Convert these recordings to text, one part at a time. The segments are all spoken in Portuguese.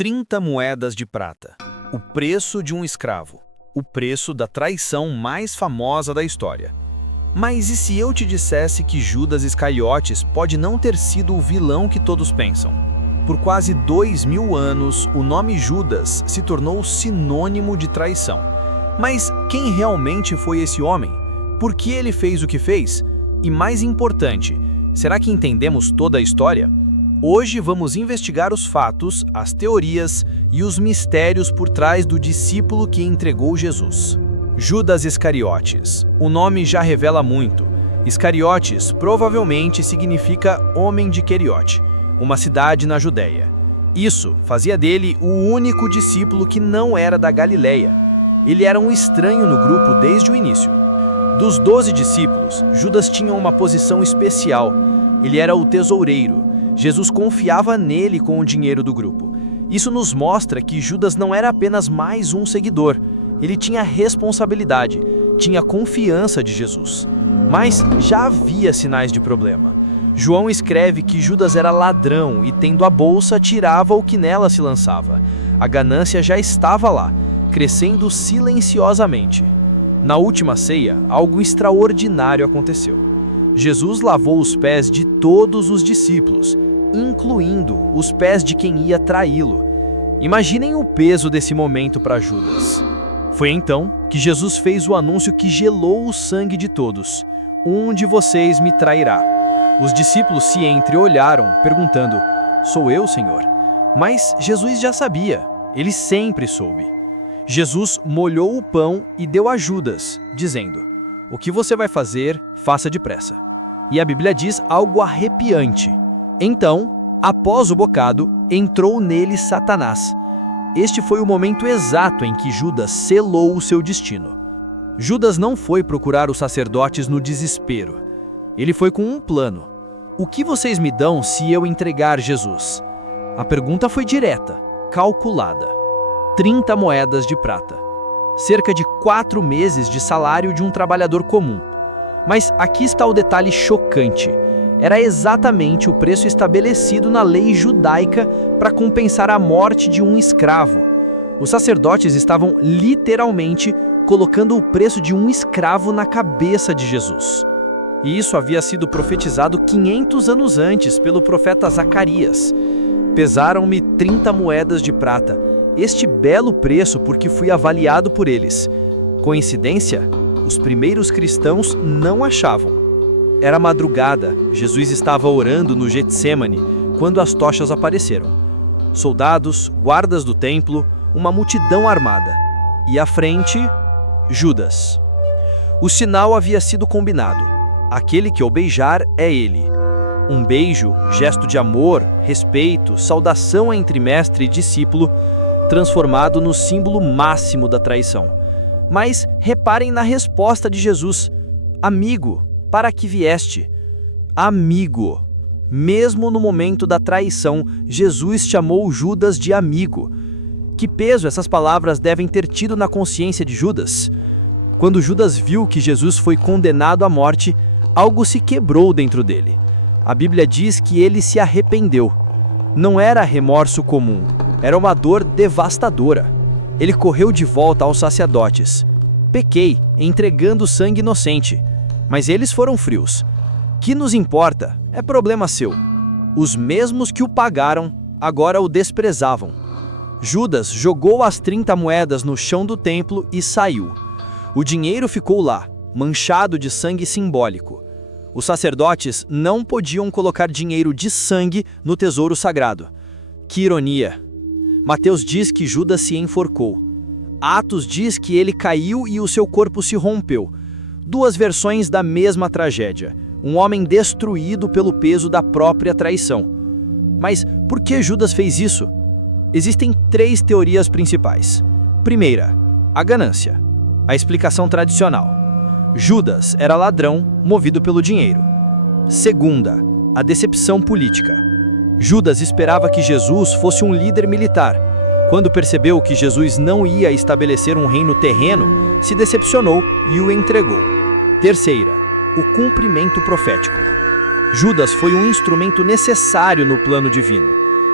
30 moedas de prata. O preço de um escravo. O preço da traição mais famosa da história. Mas e se eu te dissesse que Judas Iscariotes pode não ter sido o vilão que todos pensam? Por quase 2000 anos, o nome Judas se tornou sinônimo de traição. Mas quem realmente foi esse homem? Por que ele fez o que fez? E mais importante, será que entendemos toda a história? Hoje vamos investigar os fatos, as teorias e os mistérios por trás do discípulo que entregou Jesus. Judas Iscariotes. O nome já revela muito. Iscariotes provavelmente significa homem de Queriote, uma cidade na Judéia. Isso fazia dele o único discípulo que não era da Galileia. Ele era um estranho no grupo desde o início. Dos 12 discípulos, Judas tinha uma posição especial. Ele era o tesoureiro. Jesus confiava nele com o dinheiro do grupo. Isso nos mostra que Judas não era apenas mais um seguidor. Ele tinha responsabilidade, tinha confiança de Jesus. Mas já havia sinais de problema. João escreve que Judas era ladrão e, tendo a bolsa, tirava o que nela se lançava. A ganância já estava lá, crescendo silenciosamente. Na última ceia, algo extraordinário aconteceu. Jesus lavou os pés de todos os discípulos, incluindo os pés de quem ia traí-lo. Imaginem o peso desse momento para Judas. Foi então que Jesus fez o anúncio que gelou o sangue de todos. Um de vocês me trairá. Os discípulos se entreolharam, perguntando: Sou eu, Senhor? Mas Jesus já sabia. Ele sempre soube. Jesus molhou o pão e deu a Judas, dizendo: O que você vai fazer, faça depressa. E a Bíblia diz algo arrepiante. Então, após o bocado, entrou nele Satanás. Este foi o momento exato em que Judas selou o seu destino. Judas não foi procurar os sacerdotes no desespero. Ele foi com um plano. O que vocês me dão se eu entregar Jesus? A pergunta foi direta, calculada. 30 moedas de prata. Cerca de 4 meses de salário de um trabalhador comum. Mas aqui está o detalhe chocante. Era exatamente o preço estabelecido na lei judaica para compensar a morte de um escravo. Os sacerdotes estavam literalmente colocando o preço de um escravo na cabeça de Jesus. E isso havia sido profetizado 500 anos antes pelo profeta Zacarias. Pesaram-me 30 moedas de prata, este belo preço porque fui avaliado por eles. Coincidência? Os primeiros cristãos não achavam. Era madrugada, Jesus estava orando no Getsêmani quando as tochas apareceram. Soldados, guardas do templo, uma multidão armada. E à frente, Judas. O sinal havia sido combinado. Aquele que o beijar é ele. Um beijo, gesto de amor, respeito, saudação entre mestre e discípulo, transformado no símbolo máximo da traição. Mas reparem na resposta de Jesus: Amigo, para que vieste? Amigo. Mesmo no momento da traição, Jesus chamou Judas de amigo. Que peso essas palavras devem ter tido na consciência de Judas? Quando Judas viu que Jesus foi condenado à morte, algo se quebrou dentro dele. A Bíblia diz que ele se arrependeu. Não era remorso comum, era uma dor devastadora. Ele correu de volta aos sacerdotes. Pequei, entregando sangue inocente. Mas eles foram frios. Que nos importa? É problema seu. Os mesmos que o pagaram, agora o desprezavam. Judas jogou as 30 moedas no chão do templo e saiu. O dinheiro ficou lá, manchado de sangue simbólico. Os sacerdotes não podiam colocar dinheiro de sangue no tesouro sagrado. Que ironia! Mateus diz que Judas se enforcou. Atos diz que ele caiu e o seu corpo se rompeu. Duas versões da mesma tragédia. Um homem destruído pelo peso da própria traição. Mas por que Judas fez isso? Existem 3 teorias principais. Primeira, a ganância. A explicação tradicional. Judas era ladrão, movido pelo dinheiro. Segunda, a decepção política. Judas esperava que Jesus fosse um líder militar. Quando percebeu que Jesus não ia estabelecer um reino terreno, se decepcionou e o entregou. Terceira, o cumprimento profético. Judas foi um instrumento necessário no plano divino.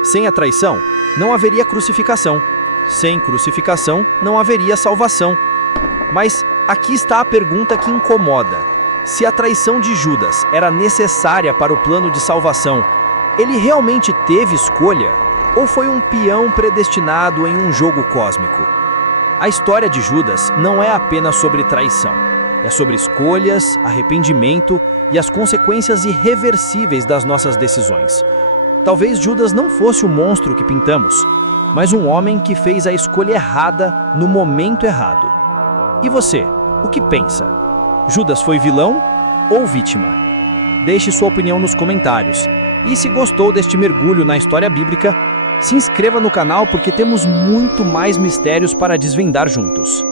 Sem a traição, não haveria crucificação. Sem crucificação, não haveria salvação. Mas aqui está a pergunta que incomoda. Se a traição de Judas era necessária para o plano de salvação, ele realmente teve escolha? Ou foi um peão predestinado em um jogo cósmico? A história de Judas não é apenas sobre traição. É sobre escolhas, arrependimento e as consequências irreversíveis das nossas decisões. Talvez Judas não fosse o monstro que pintamos, mas um homem que fez a escolha errada no momento errado. E você, o que pensa? Judas foi vilão ou vítima? Deixe sua opinião nos comentários. E se gostou deste mergulho na história bíblica, se inscreva no canal porque temos muito mais mistérios para desvendar juntos.